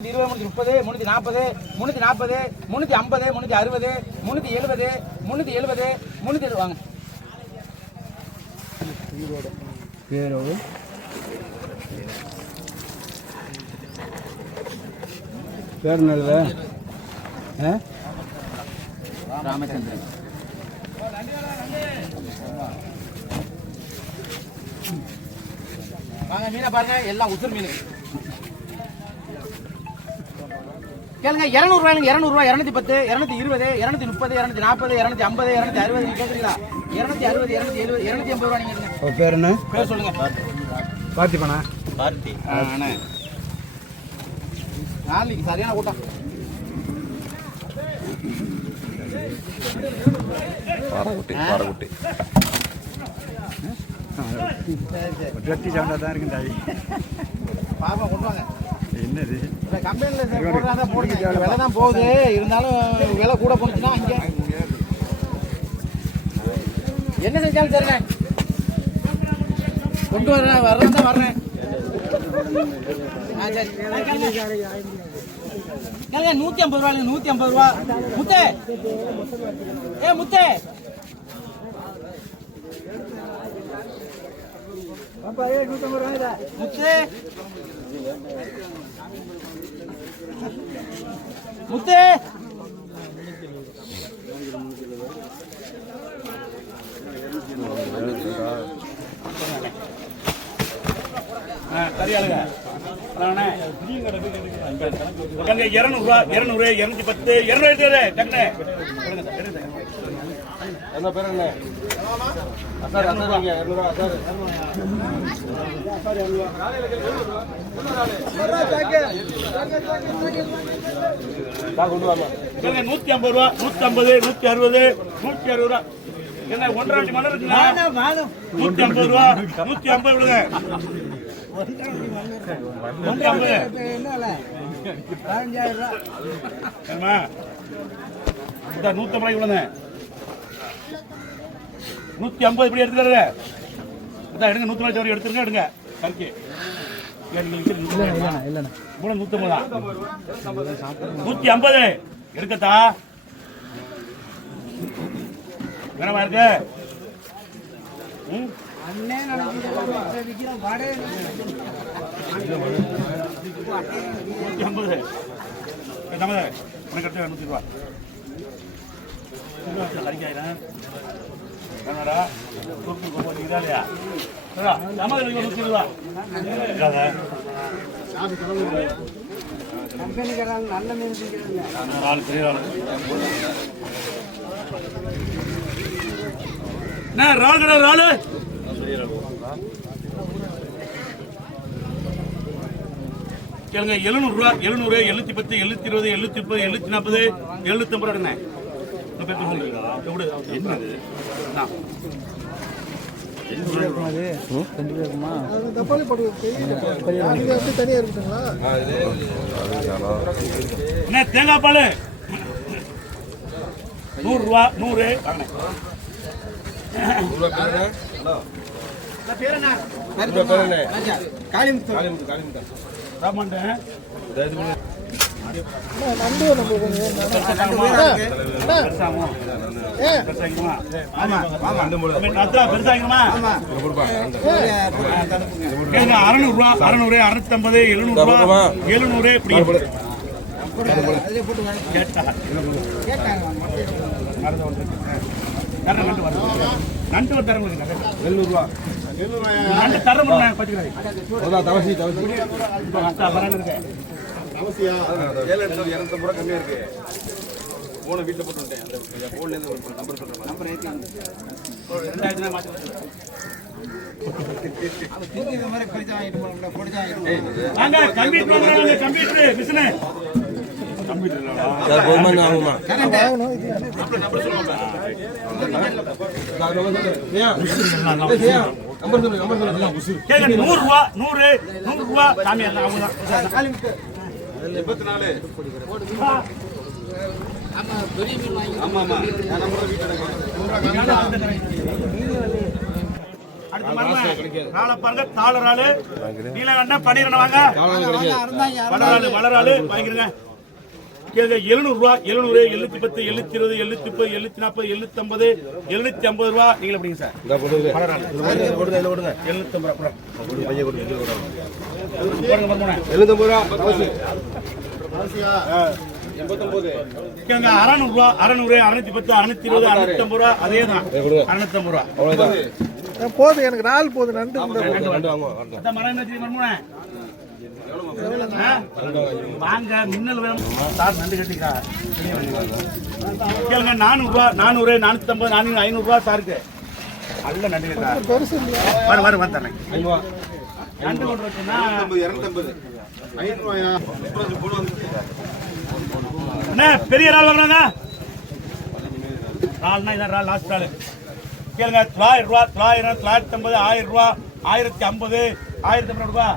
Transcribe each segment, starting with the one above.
20, 30, 340, 340, 350, 360, 370, 370, 370 வாங்க. பேர் நல்ல ராமச்சந்திரன். வாங்க மீனை பாருங்க, எல்லாம் உசுர் மீன். கேளுங்க, 200 ரூபாய், 200 ரூபாய், 210, 220, 230, 240, 250, 260 கேக்குறீங்களா? 260, 270, 280 ரூபாய் நீங்க. பேர் என்ன? பேர் சொல்லுங்க. பார்த்திபனா? பார்த்தி. அண்ணே நாளைக்கு சரியான கூட்டம். பாரகுட்டி வெட்டி சவுண்டா தான் இருக்குண்டாய். பாப்பா கொண்டு வாங்க. என்னது கம்பெனியில் போடுறாங்க, போடுங்க. விலை தான் போகுது, இருந்தாலும் விலை கூட போச்சுன்னா அங்கே என்ன செஞ்சாலும் சரிண்ணே. கொண்டு வரேன், வர்றேன் தான் வர்றேன். ஆ சரி. 150 ரூபா, 150 ரூபா. முத்தே, ஏ முத்தே, முத்தே, முத்தே. சரியாளுங்க 200 ரூபா, 200, 210, 200 டக்குனு என்ன பேர் என்ன? அசார் அசாரிங்க 200 ரூபா அசார். கொண்டு வாங்க. 150 ரூபா, 150, 160, 160 ரூபா. என்ன 1.5 மணி இருக்குங்களா? 150 ரூபா, 150 விடுங்க. 150 ஏமா இந்த 150 விடுங்க. 150 இப்படி எடுத்துக்கறீங்க. அதான் எடுங்க, 150 எடுத்துருங்க, எடுங்க. கருக்கு இல்லைண்ணா 150 தான். 150 எடுக்கத்தா வேணமா இருக்கு. 150 உனக்கு 100 ரூபா கறிக்காயிரம் வேணாடா. தூக்கி போட்டீங்களா இல்லையா? 100 ரூபா. நல்ல மீன் நாலு பெரிய ஆளு ரால் கடை ராலு. கேளுங்க, 700 ரூபா, 700, 710, 720, 730, 740, 750 ரூபா. தேங்காய் பால் 100 ரூபா, 100 பெருசாகுமா? 600 ரூபா, 600, 650, 700 ரூபா, 700 இப்படி நண்டு தரங்க. 700 ரூபா நண்டு தரம் தவசி தவசி அவசியா 750 ரூபா கம்மியா இருக்கு. போன வீட்டுல போட்டு விட்டேன். அந்த போன்ல இருந்து ஒரு நம்பர் சொல்றேன். நம்பர் ஏத்தி 2000 மாத்தி அது திருப்பி இந்த மாதிரி பரிசு வாங்கிட்டு போறோம்ல, பொடிச்சா வாங்கிட்டு வாங்க. கம்ப்யூட்டர் வாங்குறாங்க, கம்ப்யூட்டர் பிசினஸ் கம்ப்யூட்டர் இல்லடா போதுமா ஆகுமா? நம்பர் சொல்லுங்க. நம்பர் சொல்லுங்க. கேங்க 100 ரூபா, 100 ரூபா சாமி எல்லாம் அவங்க தான். 84 ஆமா, பெரிய மீன் வாங்கி. ஆமா ஆமா. நான் நம்பர் வீட்ல அடுத்து பாருங்க ராளை பாருங்க தாளராளு நீலகண்டம் படிக்கிறேன் வாங்க வளராளு வாங்கிக்கிறேங்க கேளுங்க 700 ரூபா 700 710 720 730 740 750 ரூபா நீங்க எப்படிங்க சார் வளராளு 750 ரூபா கேளுங்க 600 ரூபா 600 610 620 650 ரூபா அதே தான் 650 ரூபா போதும் எனக்கு நாள் போதும் நண்டு மரம் என்ன தெரியுமா வாங்க மின்னல் வேணும் சார் நண்டு கட்டிக்கா கேளுங்க 400 ரூபா 400 450 400 500 ரூபா சாருக்கு நல்ல நண்டு கட்டா வர தானே நண்டு கொண்டுனா 250 500 அண்ணா பெரிய இறால் வாங்குறாங்க இறால்னா இதான் இறால் லாஸ்ட் இறால் கேளுங்க 900 ரூபா 900 950 1000 ரூபா 1050 1050 ரூபா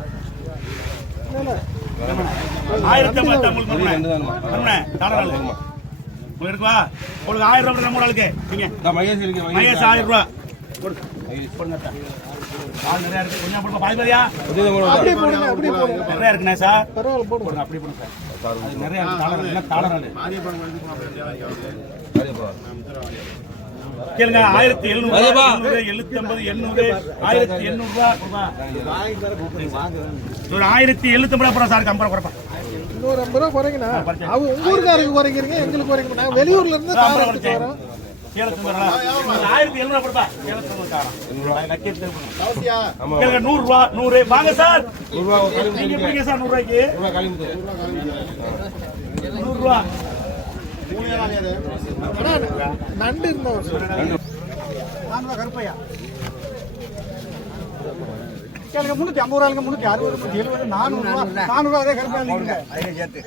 1050 உங்களுக்கு வா உங்களுக்கு 1000 ரூபா நம்ம ஆளுக்கு நீங்க மகேஷ் 1000 ரூபா போடுங்க நிறைய இருக்கு கொஞ்சம் போடுங்க பாய்பதியா நிறைய இருக்குண்ணே சார் போடுங்க அப்படி போடுங்க சார் அது நிறைய தாளரால் கேளுங்க 1700 750 800 1800 ரூபா ஒரு 1750 ரூபா சார் கம்பரம் குறைப்பா 150 ரூபா குறைங்கண்ணா அவங்க உங்க ஊருக்காரங்க குறைக்கிறீங்க எங்களுக்கு குறைங்க நாங்கள் வெளியூர்ல இருந்து வரோம் 1700 ரூபா கொடுப்பா 100 ரூபா 100 வாங்க சார் 100 ரூபா நீங்க எப்படிங்க சார் 100 ரூபாய்க்கு 100 ரூபா நண்டு இருந்தோம் கருப்பையா கேளுங்க 350 ரூபாய்க்கு 360 370 400 ரூபா அதே கருப்பையா சேர்த்து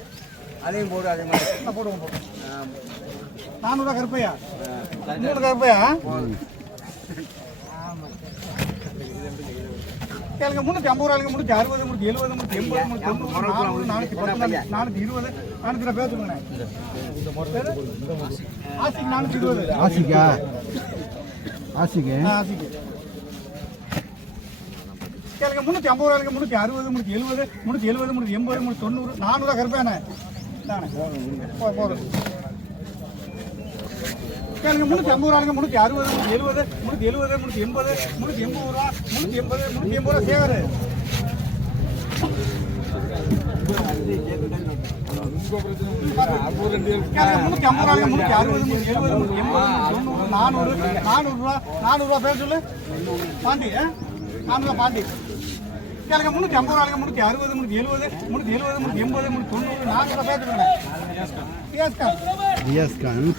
அதையும் போடு அதே மாதிரி போடுவோம் 400 ரூபா கருப்பையா 3 கருப்பையா கேளுங்க 350 ரூபாய்க்கு 360 370 380 390 410 420 400 பேர் சொல்லுங்க ஆசிக்கு 420 ஆசிக்கு கேளுங்க 350 ரூபாய்க்கு 360 370 380 380 390 400 ரூபா கருப்பையானே போதும் கேளுங்க 350 ரூபாய்க்கு 360 370 380 380 ரூபா 380 ரூபா சேகரு பேர் சொல்லு பாண்டி 400 பாண்டி கேளுங்க 350 ரூபாய்க்கு 360 370 380 390 400 பேர் சொல்லுங்க 350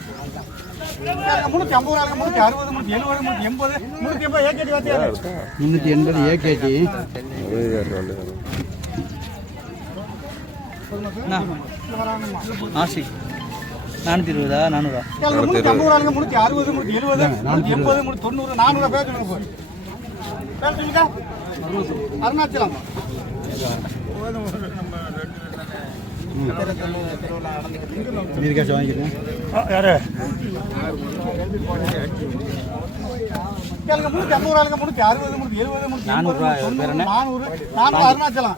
ரூபாய்க்கு 360 370 380 ஏகேடி வாத்தியாரு 380 ஏகேடி ஆசி 420 400 350 ரூபாய்க்கு 360 370 380 400 பேர் சொல்லுங்க பேர் சொல்லுங்க அருணாச்சலம் யாரு கேளுங்க 350 ரூபாய்க்கு 360 370 400 அருணாச்சலம்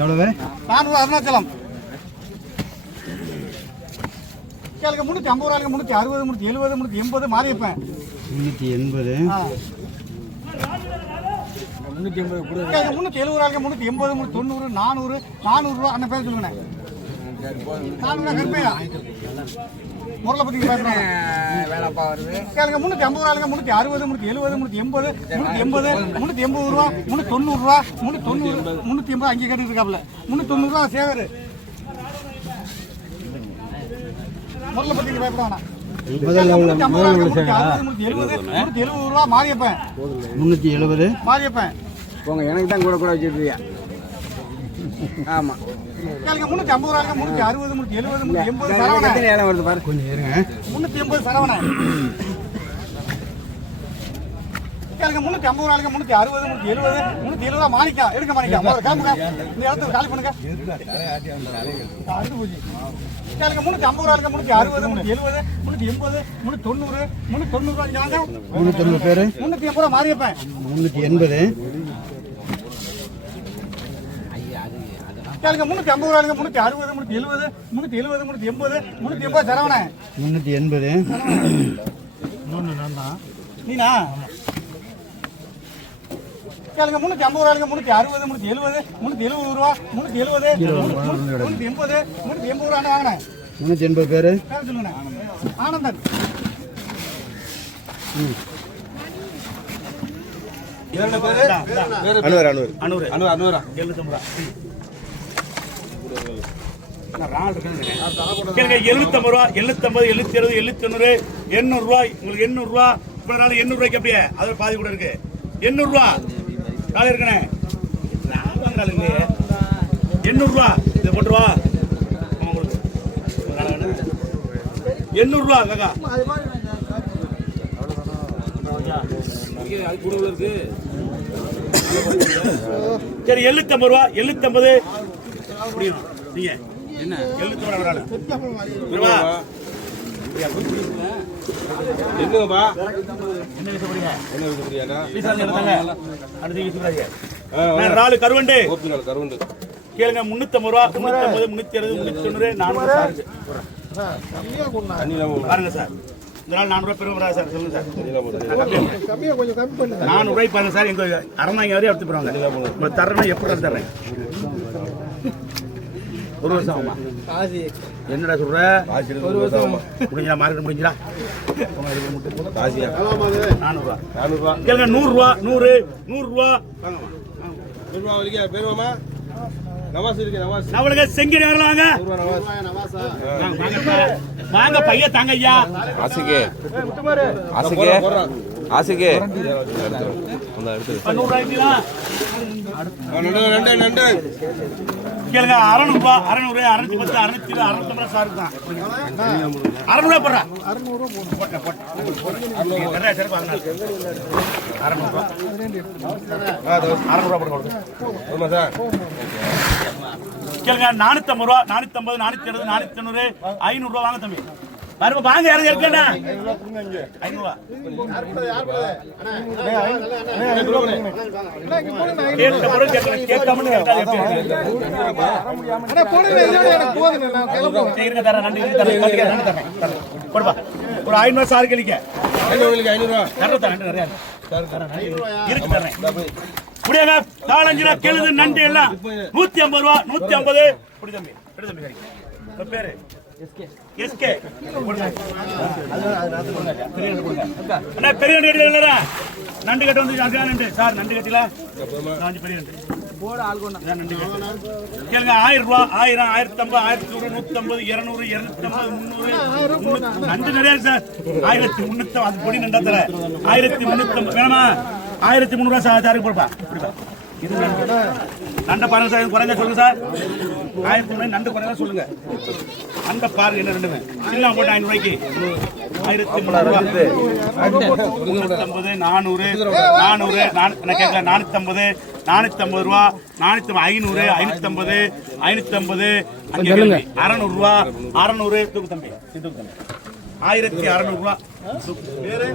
எவ்வளவு 400 அருணாச்சலம் கேளுங்க 350 ரூபாய்க்கு 360 370 380 மாரியப்பன் 380 370 ரூபாய்க்கு 380 390 400 ரூபா அண்ணன் பேர் சொல்லுங்க 400 கருப்பையா முரளை பத்தி வேலைப்பா வருது கேளுங்க 350 ரூபாய்க்கு 360 370 380 ரூபா 390 ரூபா 380 அங்கே கேட்டு இருக்காப்ல 390 ரூபா சேகரு முரளை பத்தி பயப்பட வேணாம் 370 ரூபா மாரியப்பன் 370 மாரியப்பன் போங்க எனக்கு தான் கூட வச்சிருக்கியா ஆமா கேளுங்க 350 ரூபாய்க்கு 360 370 380 சரவணன் ஏலம் வருது பாரு கொஞ்சம் இருங்க 380 சரவணன் கேளுங்க 350 ரூபாய்க்கு 360 370 370 மாணிக்கம் எடுக்க மாணிக்கம் கிளம்புங்க இந்த இடத்துல காலி பண்ணுங்க அடுத்து போச்சு கேளுங்க 350 ரூபாய்க்கு 360 370 380 390 ரூபாய் வாங்க 390 பேரு 380 ரூபாய் மாரியப்பன் 380 கேளுங்க 350 ரூபாய்க்கு 360 370 380 380 சரவணன் 380 நீனா கேளுங்க 350 ரூபாய்க்கு 360 370 ரூபா 370 380 ரூபா வாங்கினேன் 380 பேரு பேர் சொல்லுங்க ஆனந்தன் அனுவரா 750 ரூபா 750 770 790 800 ரூபாய் உங்களுக்கு 800 ரூபா இவ்வளவு நாள் 800 ரூபாய்க்கு அப்படியே அது பாதி கூட இருக்கு 800 ரூபா காலை இருக்கனே லாபம் காலுங்க 800 ரூபா இதை போட்டுருவா 800 ரூபா காக்கா அது கூட இருக்கு சரி 750 ரூபா 750 முடியும் நீங்க என்ன 700 வரால ரூபா என்னப்பா என்ன விசப்பறீங்க என்ன விடுறியாடா பீசாங்க எடுத்தாங்க அடுத்து விசப்பறாங்க நான் ராலு கருவண்டே கோபிநாள் கருவண்டு கேளுங்க 350 ரூபா 350 360 390 400 பாருங்க சார் இந்த நாள் 400 ரூபாய் பெருமரா சார் சொல்லுங்க சார் கம்மியா கொஞ்சம் கம்மி பண்ணுங்க 400 ரூபாய் பாருங்க சார் எங்க அரமாங்க வரையும் எடுத்து போறாங்க இப்ப தரேன்னா எப்படி தர்றேன் ஒரு வருஷம் ஆகுமா என்னடா சொல்ற ஒரு வருஷம் முடிஞ்சா மார்க்கெட் முடிஞ்சா காசியா 400 ரூபா கேளுங்க 100 ரூபா 100 ரூபா வாங்கம்மா 100 ரூபா வலிக்க பேருவாமா நவாஸ் இருக்கு நவாஸ் அவளுக்கு செங்கி நேரலாங்க வாங்க பைய தாங்க ஐயா ஆசிகே ஆசிகே ஆசிகே 100 ரூபாய்க்குங்களா நண்டு கேளுங்க 600 ரூபா 600 610 620 650 சார் தான் 600 ரூபாய் போடுறா 600 ரூபாய் போட்டு சரி வாங்க 600 ரூபாய் 600 ரூபாய் போடுங்க ஆமா சார் கேளுங்க 450 ரூபா 450 470 490 500 ரூபாய் வாங்க தம்பி பாருங்க வாங்க யாரும் இருக்கேன்னா 500 ரூபாய் கேட்க பொருள் கேட்காம அண்ணா போடுங்க இதோட எனக்கு போதுங்க நான் கிளம்புறேன் இருங்க தரேன் நண்டு தரேன் போடுப்பா ஒரு 500 ரூபாய் சார் கழிக்க 500 ரூபா தரேன் நிறைய இருக்கு தரேன் புரியுங்க 4-5 ரூபா கெழுது நண்டு எல்லாம் 150 ரூபா 150 புடி தம்பி எடு தம்பி உங்க பேரு எஸ்கே அண்ணா பெரிய நண்டு இல்லடா நண்டு கட்ட வந்து அங்க நண்டு சார் நண்டு கட்டில நான் பெரிய நண்டு போட ஆள் கொண்டா நண்டு கேளுங்க 1000 ரூபா 1000 1050 1150 200 250 300 நண்டு நிறைய சார் 1300 அது பொடி நண்டா தர 1350 வேணுமா 1300 ரூபாய் சாருக்கு போடுப்பா இப்படிப்பா இது நண்டை பாருங்க சார் குறைஞ்ச சொல்லுங்க சார் 1300 நண்டு குறைஞ்சா சொல்லுங்க நண்டை பாருங்க என்ன ரெண்டுமே சின்ன போட்டு 500 ரூபாய்க்கு 1300 ரூபாய் 400 400 நான் கேட்கல 450 450 ரூபா 500 550 550 600 ரூபா 600 தூக்கு தம்பி 1600 ரூபா பேரு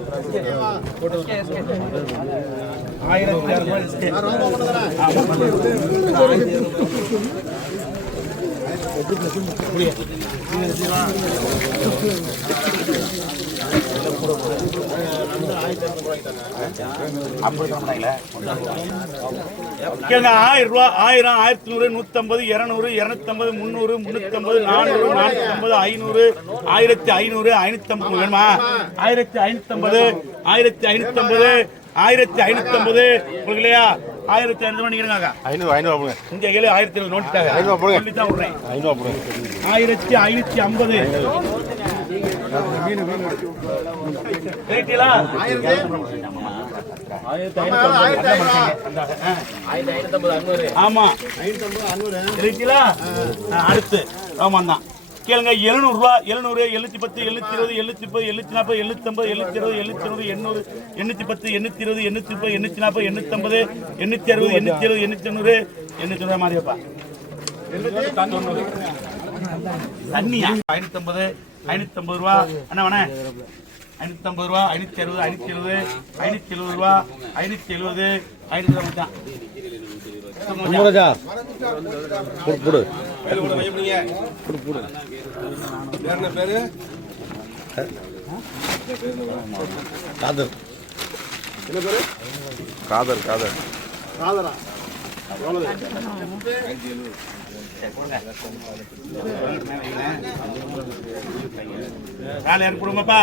1000 ரூபா 1000 1100 150 200 250 300 350 400 450 500 1500 550 வேணுமா 1550 1550 1550 உங்களுக்கு இல்லையா 1500 பண்ணிக்கிறேங்க 500 இங்க கேளு 1700 நோட்டிட்டாங்க 500 சொல்லி தான் விடுறேன் 500 ரேட்டிலா ஆமா ரேட்டிலா அடுத்து ஆமா தான் கேளுங்க 700 ரூபா 700 710 720 730 740 750 760 790 800 810 820 840 850 860 870 மாதிரிப்பா தண்ணியா 550 550 ரூபா அண்ணா வணே 550 ரூபா 560 570 ரூபா 570 570 மச்சான் பேரு காதர் காதரா காலை யாருக்கு கொடுங்கப்பா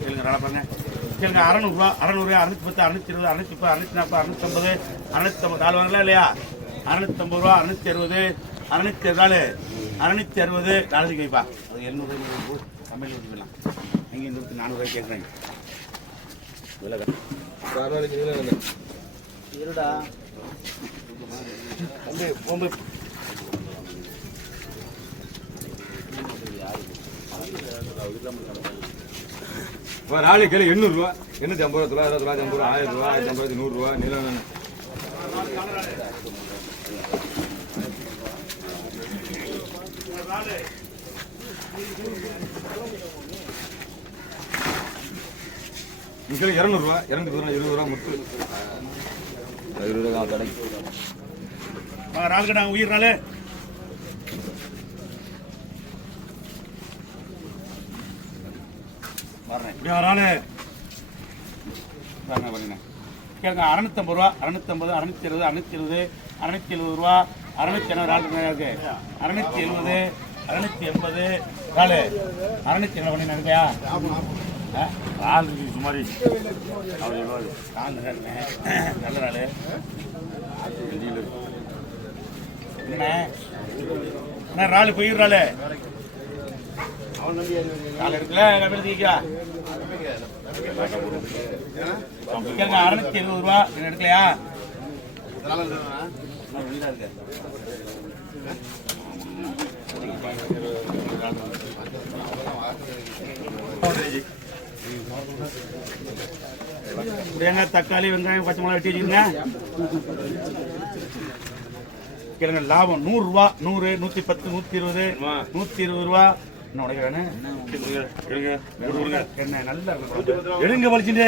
கேளுங்க நல்லா பாருங்க கேளுங்க 600 ரூபா 600 610 620 630 650 650 நாலு வாங்கலாம் இல்லையா 650 ரூபா 660 664 660 நாளைக்கு வைப்பா அது 700 தமிழ் ஊற்றிக்கலாம் நீங்கள் இந்த 400 கேட்குறீங்க இருடா நாளை கேளு 800 ரூபா 850 ரூபா 950 ரூபா 1000 ரூபா 1050 100 ரூபா நீளம் வேணும் இங்கே 200 ரூபா 220 ரூபா முத்து 20 ரூபா கடைக்கு ரால்கடா உயிர்னாலே இப்படி வரானே கேளுங்க 650 ரூபா 650 620 670 ரூபா 670 ஆள் இருக்கு 670 680 காலு 670 பண்ணி நினைக்கையா ஆள் இருக்கு சுமாரி நல்ல நாள் என்ன ராலு போயிடுறாளே கால இருக்குல்ல கம்மியா கேளுங்க 670 ரூபா என்ன எடுக்கலையா தேங்காய் தக்காளி வெங்காயம் பச்சை மிளகாய் வெட்டி வச்சுருங்க கேளுங்க லாபம் 100 ரூபா 100 110 120 120 ரூபா என்ன உடைக்க வேணும் என்ன நல்லா எடுங்க வலிச்சுட்டு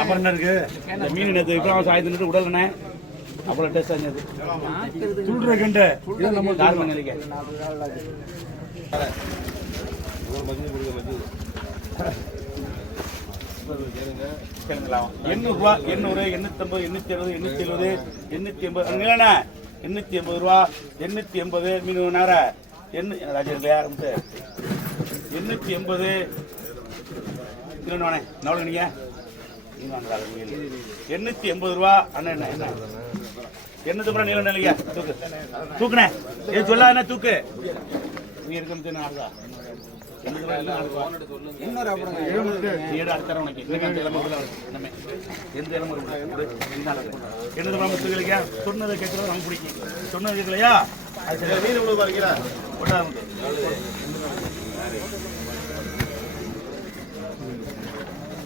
அப்புறம் என்ன இருக்கு இந்த மீன் நேற்று இப்போ சாயத்து உடல்ண்ணே அவ்வளோ டேஸ்ட் ஆஞ்சது சுடுற கண்டு நம்ம தாராளமாக நினைக்க கேளுங்களாம் 800 ரூபா 800 850 860 870 880 880 ரூபா 880 மீன் நேர ராஜா இல்லையா 880 இன்னொன்னு எவ்வளோ நீங்க 880 ரூபா அண்ணன் என்ன என்னது கூட நீளம் இல்லையா தூக்கு தூக்குனே ஏ சொல்லாத தூக்கு நீ இருக்கிறது ஆளுதா சொன்னதை கேட்கறது நமக்கு பிடிக்கும் சொன்னது இல்லையா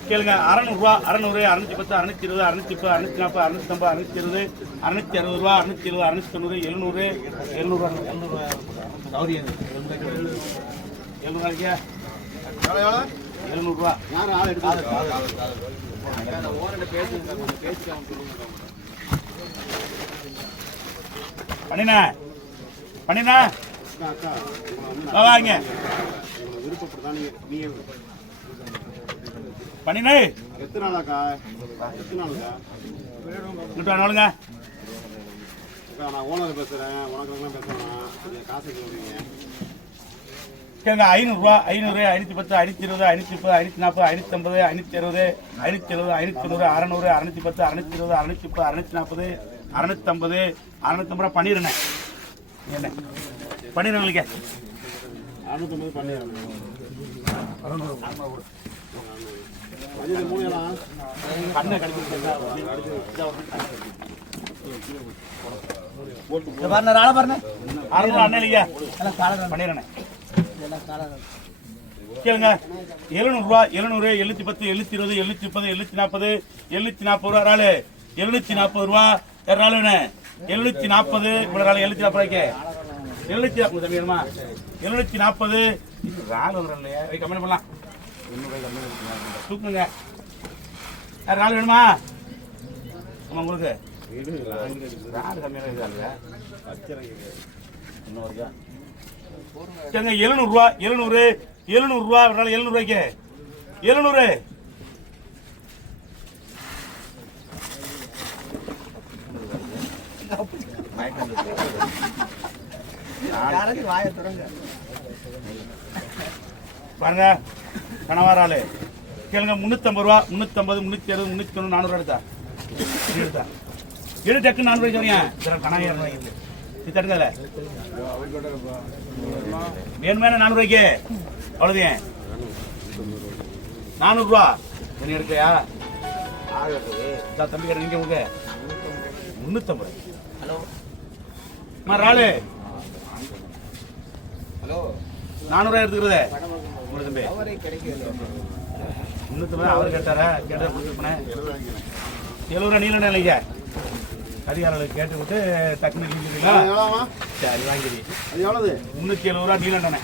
கேளுங்க 600 ரூபா 600 610 620 630 640 650 660 ரூபா 670 690 700 700 ரூபா பண்ணினா பண்ணினா வாங்க பண்ணினே எத்தனை நாளாக்கா நாளுங்க நான் ஓனர் பேசுறேன் உனக்கு பேசுறேன் காசு கேட்குறீங்க கேளுங்க 500 ரூபா 500 510 520 540 550 560 570 590 610 620 630 640 650 ரூபா பண்ணிடுறேன் என்ன பண்ணிடுறேன் உங்களுக்கு 650 பண்ணிடுறேன் பண்ண கிடைக்கும் 600 அண்ணன் இல்லையா பண்ணிடுறேன் கேளுங்க 700 ரூபா 700 710 720 730 740 740 ரூபா ஆளு 740 ரூபா வேற ஆளு வேணும் 740 இவ்வளவு ஆளு 740 ரூபாய்க்கு 740 தம்பி வேணுமா 740 ஆள் வந்துடும் இல்லையா கம்மி பண்ணலாம் தூக்குங்க வேற ஆள் வேணுமா ஆமா உங்களுக்கு ஆள் கம்மியாக இருக்காங்க இன்னும் வருதா 700 ரூபா 700 ரூபா ஒரு நாள் 700 ரூபாய்க்கு 700 பாருங்க கணவாராளு கேளுங்க 350 ரூபா 350 360 390 400 எடுத்தா எடு டக்கு 400 ரூபாய்க்கு வரீங்க கணாயிரம் ரூபாய்க்கு இது தடுக்கல வேணுமே 400 ரூபாய்க்கு அவ்வளோதான் 400 ரூபா நீ எடுக்கையா தம்பி கடை நீங்க உங்க 350 ஹலோ ராளு ஹலோ 400 ரூபாய் எடுத்துக்கிறதே உங்களுக்கு தம்பி 350 அவர் கேட்டாரா கேட்டா கொடுத்துருப்பேன் 70 ரூபா நீல இல்லைங்க அதிகாரிகளுக்கு கேட்டு விட்டு டக்குனு நீங்களா சரி வாங்கிடி 370 ரூபா நீலண்டனே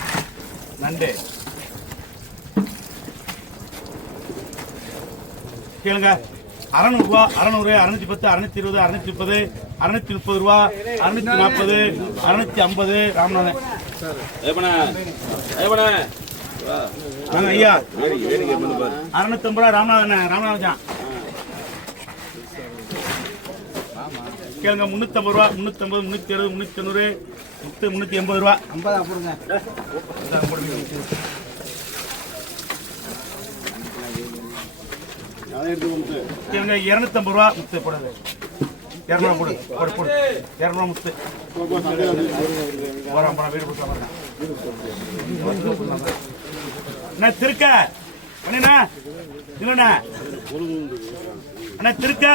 நண்டு கேளுங்க 600 ரூபா 600 610 620 630 630 ரூபா 640 650 ராமநாதன் ஐயா 650 ரூபா ராமநாதன் கேளுங்க 350 ரூபா 350 360 390 380 ரூபா 50 போடுங்க கேளுங்க 250 ரூபா முத்து போடுங்க 200 போடு போடு போடு 200 முத்து போறோம் வீடு கொடுக்கலாம் அண்ணா திருக்க அண்ணா இல்லண்ணா அண்ணா திருக்க